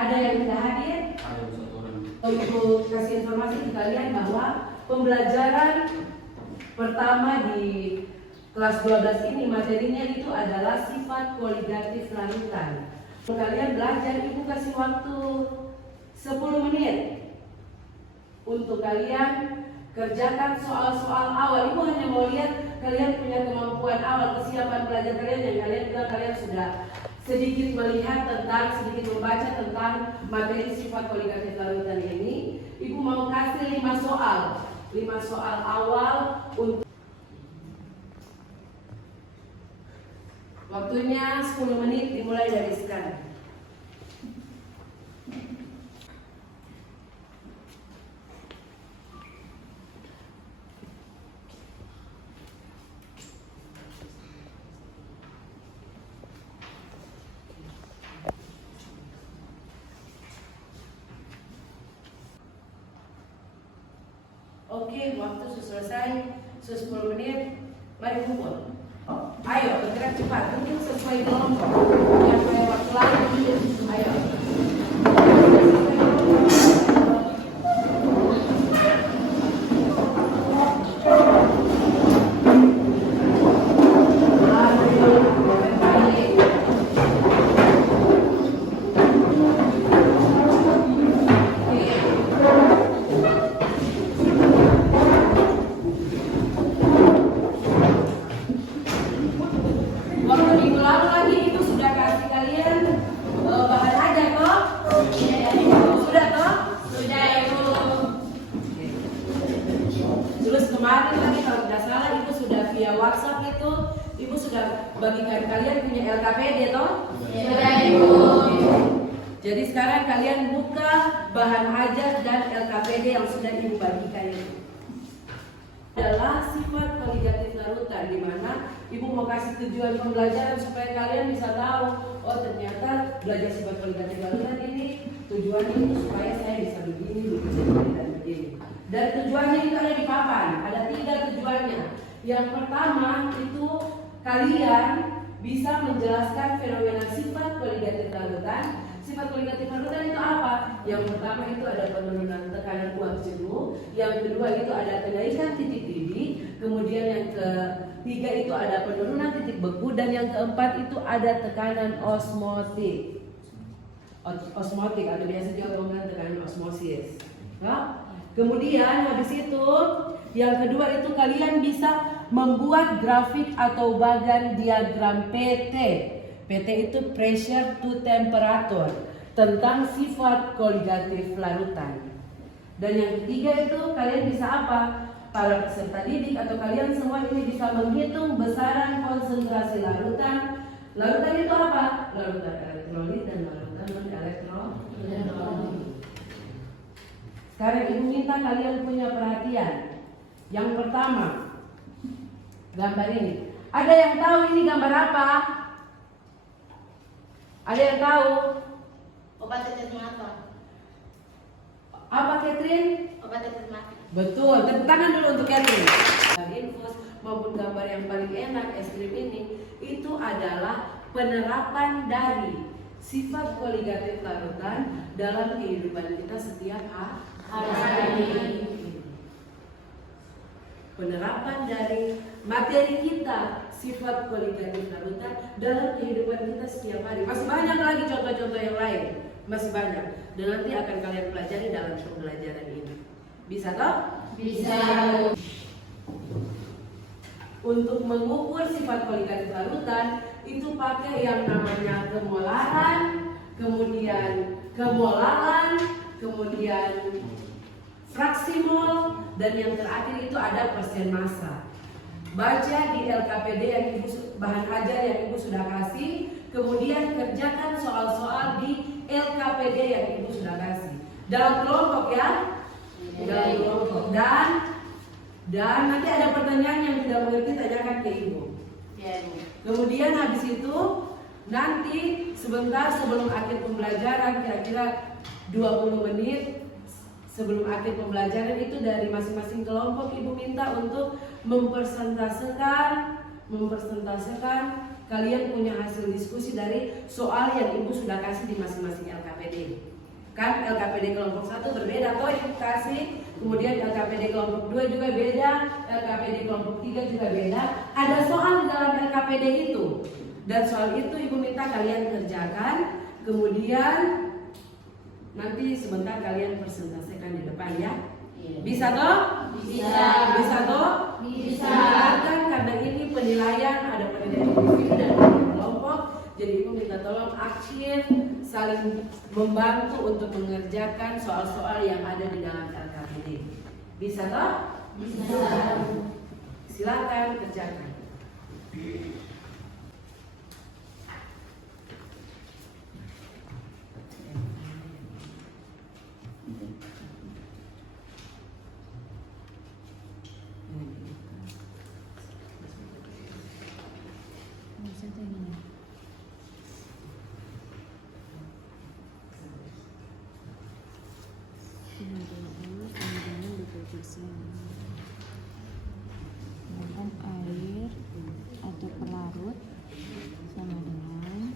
Ada yang tidak hadir? Ada satu orang. Untuk kasih informasi ke kalian bahwa pembelajaran pertama di kelas 12 ini materinya itu adalah sifat koligatif larutan. Kalian belajar, ibu kasih waktu 10 menit untuk kalian kerjakan soal-soal awal. Ibu hanya mau lihat kalian punya kemampuan awal, kesiapan belajar kalian yang kalian bilang kalian sudah sedikit melihat tentang, sedikit membaca tentang materi sifat koligatif larutan ini. Ibu mau kasih 5 soal awal untuk waktunya 10 menit dimulai dari sekarang. Oke, waktu sudah selesai, 10 menit, mari kumpul. Ayo, bergerak cepat, mungkin sesuai kelompok. Yang punya waktu lagi, ayo. WhatsApp itu ibu sudah bagikan kalian punya LKPD toh? Sudah ibu. Jadi sekarang kalian buka bahan ajar dan LKPD yang sudah ibu bagikan itu. Adalah sifat koligatif larutan, di mana ibu mau kasih tujuan pembelajaran supaya kalian bisa tahu, oh ternyata belajar sifat koligatif larutan ini tujuannya itu supaya saya bisa begini dan begini. Dan tujuannya itu ada di papan, ada 3 tujuannya. Yang pertama itu kalian bisa menjelaskan fenomena sifat koligatif larutan. Sifat koligatif larutan itu apa? Yang pertama itu ada penurunan tekanan uap jenuh. Yang kedua itu ada kenaikan titik didih. Kemudian yang ketiga itu ada penurunan titik beku. Dan yang keempat itu ada tekanan osmotik. Osmotik atau biasa juga dengan tekanan osmosis. Nah, kemudian habis itu yang kedua itu kalian bisa membuat grafik atau bagan diagram PT. PT itu pressure to temperature, tentang sifat koligatif larutan. Dan yang ketiga itu kalian bisa apa? Para peserta didik atau kalian semua ini bisa menghitung besaran konsentrasi larutan. Larutan itu apa? Larutan elektrolit dan larutan non-elektrolit. Sekarang ibu minta kalian punya perhatian. Yang pertama, gambar ini. Ada yang tahu ini gambar apa? Ada yang tahu? Obat tetes mata. Apa, Catherine? Obat tetes mata. Betul, tepuk tangan dulu untuk Catherine. Infus maupun gambar yang paling enak es krim ini itu adalah penerapan dari sifat koligatif larutan dalam kehidupan kita setiap hari. Penerapan dari materi kita sifat koligatif larutan dalam kehidupan kita setiap hari. Masih banyak lagi contoh-contoh yang lain, masih banyak. Dan nanti akan kalian pelajari dalam pembelajaran ini. Bisa toh? Bisa. Untuk mengukur sifat koligatif larutan itu pakai yang namanya kemolaran, kemudian kemolalan, kemudian fraksi mol, dan yang terakhir itu ada persen massa. Baca di LKPD yang ibu bahan ajar yang ibu sudah kasih, kemudian kerjakan soal-soal di LKPD yang ibu sudah kasih. Dalam kelompok ya, dalam kelompok. Dan nanti ada pertanyaan yang tidak mengerti tanyakan ke ibu. Ya, ibu. Kemudian habis itu nanti sebentar sebelum akhir pembelajaran, kira-kira 20 menit sebelum akhir pembelajaran itu dari masing-masing kelompok ibu minta untuk mempresentasekan kalian punya hasil diskusi dari soal yang ibu sudah kasih di masing-masing LKPD. Kan LKPD kelompok 1 berbeda toh ibu kasih, kemudian LKPD kelompok 2 juga beda, LKPD kelompok 3 juga beda. Ada soal di dalam LKPD itu, dan soal itu ibu minta kalian kerjakan, kemudian nanti sebentar kalian presentasikan di depan ya. Bisa toh? Bisa. Bisa toh? Bisa. Silakan, karena ini penilaian, ada penilaian individu dan penilaian kelompok. Jadi ibu minta tolong aktif saling membantu untuk mengerjakan soal-soal yang ada di dalam LKPD. Bisa toh? Bisa. Silakan kerjakan. Sedangkan air atau pelarut sama dengan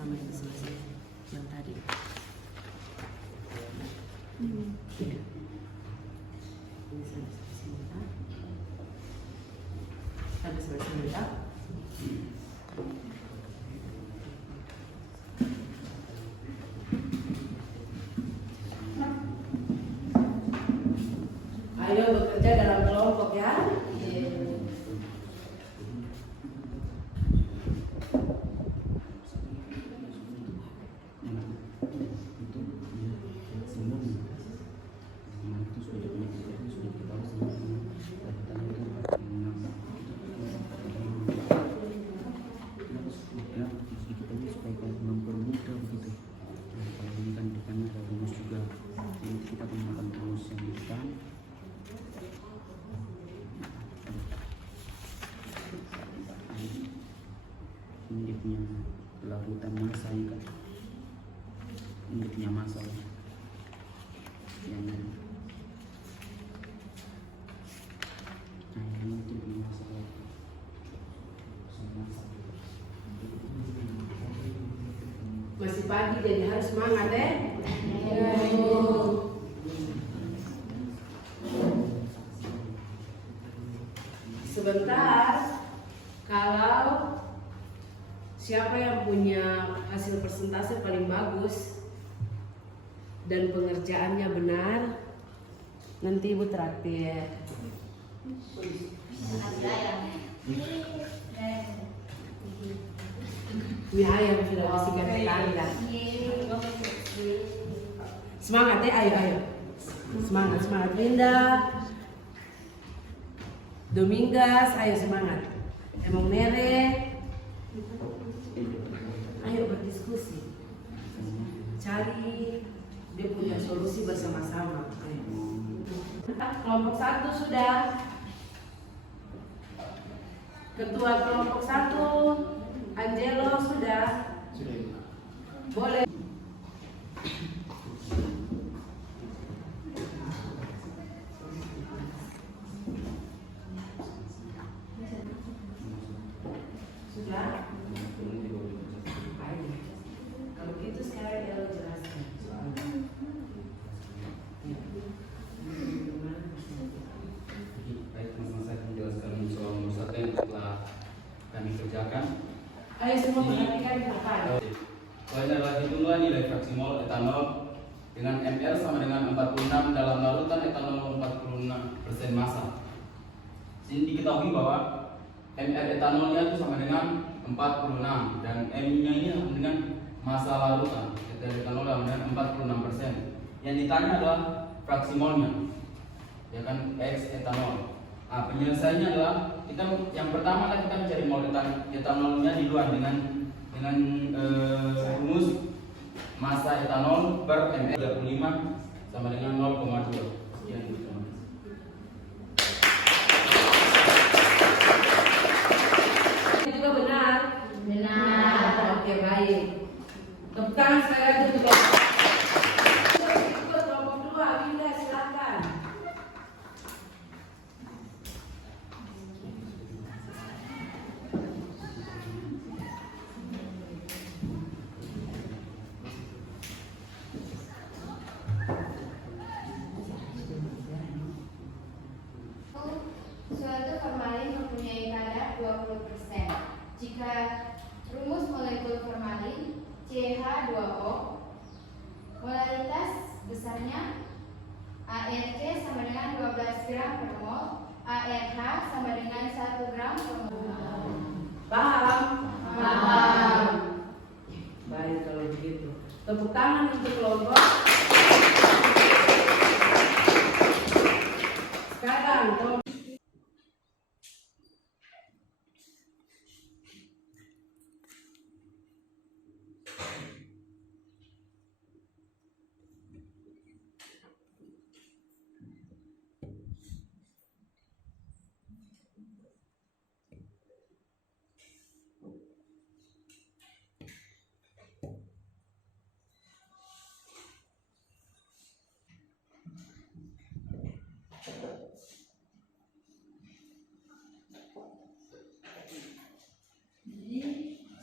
Sama itu selesai yang tadi. Habis bersebentar. Ayo bekerja dalam kelompok ya. Ini punya larutan massa ini kan, ini punya massa yang ini itu punya massa. Masih pagi jadi harus semangat deh. Sebentar, kalau siapa yang punya hasil persentase paling bagus dan pengerjaannya benar, nanti ibu traktir. Mie ayam sudah bersihkan tetangga. Semangat ya, ayo. Semangat Linda. Domingas, ayo semangat. Emang Nere. Ayo berdiskusi. Cari dia punya solusi bersama-sama. Kelompok 1 sudah. Ketua kelompok 1 Angelo sudah. Boleh. Sudah? Baik. Kalau gitu sekarang dia jelaskan soalnya. Baik, teman-teman, saya menjelaskan soal nomor 1 yang telah kami kerjakan. Ayo semua perhatikan di depan. Soalnya adalah hitunglah nilai fraksi mol etanol dengan ml sama dengan 46 dalam larutan etanol 46% massa. Sini diketahui bahwa ml etanolnya itu sama dengan 46 dan m-nya ini sama dengan massa larutan etanol sama dengan 46%. Yang ditanya adalah fraksi molnya, ya kan, X etanol. Nah, penyelesaiannya adalah kita yang pertama kan kita mencari mol etanolnya di luar dengan rumus massa etanol per ml 35 sama dengan 0,2. Sekian. Baik. Tepuk tangan sekali lagi untuk Bapak. Ikut kelompok 2, Winda silakan. Suatu formalin mempunyai kadar 20%. Jika rumus molekul formalin CH2O, molaritas besarnya ARC sama dengan 12 gram per mol, ARH sama dengan 1 gram per mol. Paham? Paham. Baik kalau begitu. Tepuk tangan untuk kelompok. Sekarang kelompok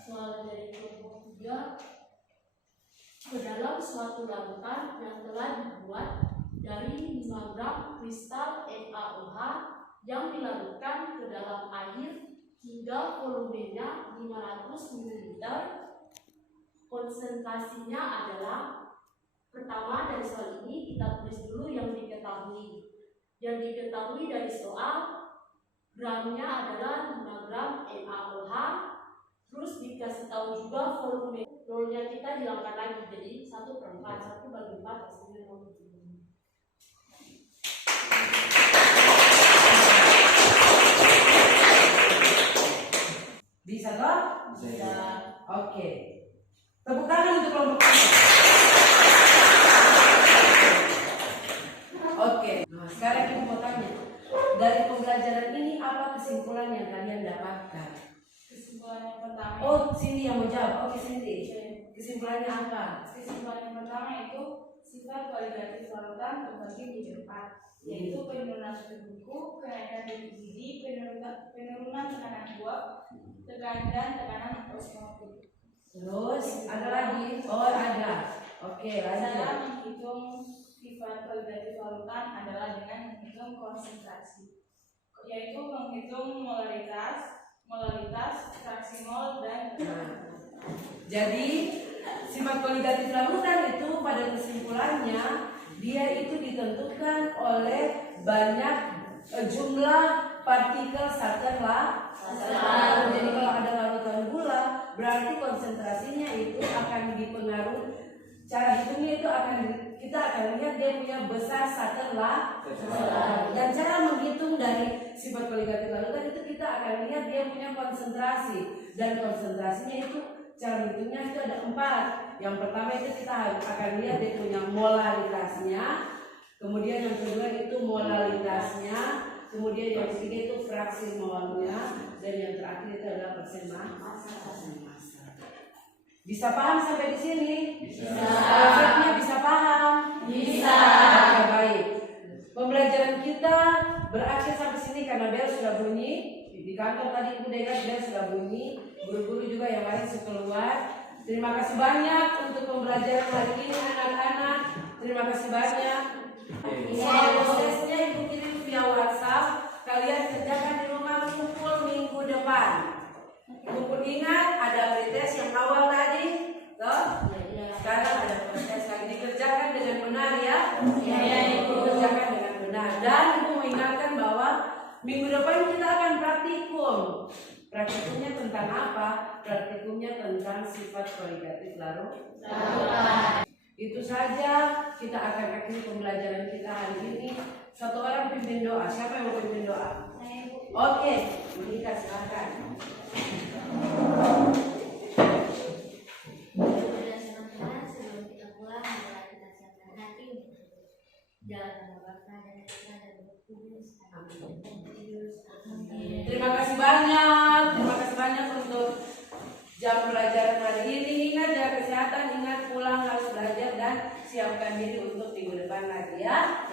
Soal dari kelompok 3, ke dalam suatu larutan yang telah dibuat dari 5 gram kristal NaOH yang dilarutkan ke dalam air hingga volumenya 500 ml, konsentrasinya adalah, pertama dari soal ini kita tulis dulu yang diketahui. Yang diketahui dari soal, gramnya adalah 5 gram NaOH. Terus dikasih tahu juga volume nolnya kita hilangkan lagi, jadi 1/4, 1 bagi 4 hasilnya 0. bisa toh? Bisa. Oke. Tepuk tangan untuk kelompok. Oke. Nah, sekarang kita mau tanya, dari pembelajaran ini apa kesimpulan yang kalian dapatkan? Kesimpulan yang pertama. Oh, Cindy yang mau jawab. Oke, Cindy. Kesimpulannya apa? Kesimpulan yang pertama itu sifat kualitatif larutan terbagi menjadi 4, yaitu penurunan suhu buku, kenaikan detik gigi, penurunan tekanan uap, dan tekanan osmotik. Terus ada lagi? Oh, ada. Oke, Cara lanjut. menghitung sifat kualitatif larutan adalah dengan menghitung konsentrasi, yaitu menghitung molaritas, fraksi mol, dan Jadi sifat kualitatif larutan itu pada kesimpulannya dia itu ditentukan oleh banyak jumlah partikel saten larutan. Jadi kalau ada larutan gula berarti konsentrasinya itu akan dipengaruhi. Cara hitungnya itu kita akan lihat dia punya besar saten larutan. Dan cara menghitung dari sifat kualitatif larutan itu kita akan lihat dia punya konsentrasi, dan konsentrasinya itu cara hitungnya itu ada 4. Yang pertama itu kita akan lihat dia punya molaritasnya, kemudian yang kedua itu molalitasnya, kemudian yang ketiga itu fraksi molnya, dan yang terakhir itu adalah persen massa. Bisa paham sampai di sini? Bisa. Konsepnya bisa paham? Bisa. Oke, baik. Pembelajaran kita berakhir sampai sini karena bel sudah bunyi. Di kantor tadi Ibu dengar bel sudah bunyi. Guru-guru juga yang lain sudah keluar. Terima kasih banyak untuk pembelajaran hari ini anak-anak. Terima kasih banyak. Soal prosesnya Ibu kirim via WhatsApp. Kalian kerjakan di rumah, kumpul minggu depan. Kumpul, ingat ada pretest yang awal tadi, toh? Sekarang ada proses lagi, dikerjakan dengan benar ya. Dikerjakan dengan benar. Dan Ibu mengingatkan bahwa minggu depan kita akan praktikum. Praktikumnya tentang apa? Praktikumnya tentang sifat kualitatif larutan. Itu saja, kita akan akhiri pembelajaran kita hari ini. Satu orang pimpin doa. Siapa yang mau pimpin doa? Oke, Monika silakan. Berdasarkan Tuhan, sebelum kita pulang, marilah kita siapkan hati untuk jalan Bapa dan Putra dan Roh Kudus. Amin. Terima kasih banyak. Terima kasih banyak untuk jam pelajaran hari ini. Ingat jaga kesehatan, ingat pulang harus belajar dan siapkan diri untuk minggu depan lagi ya.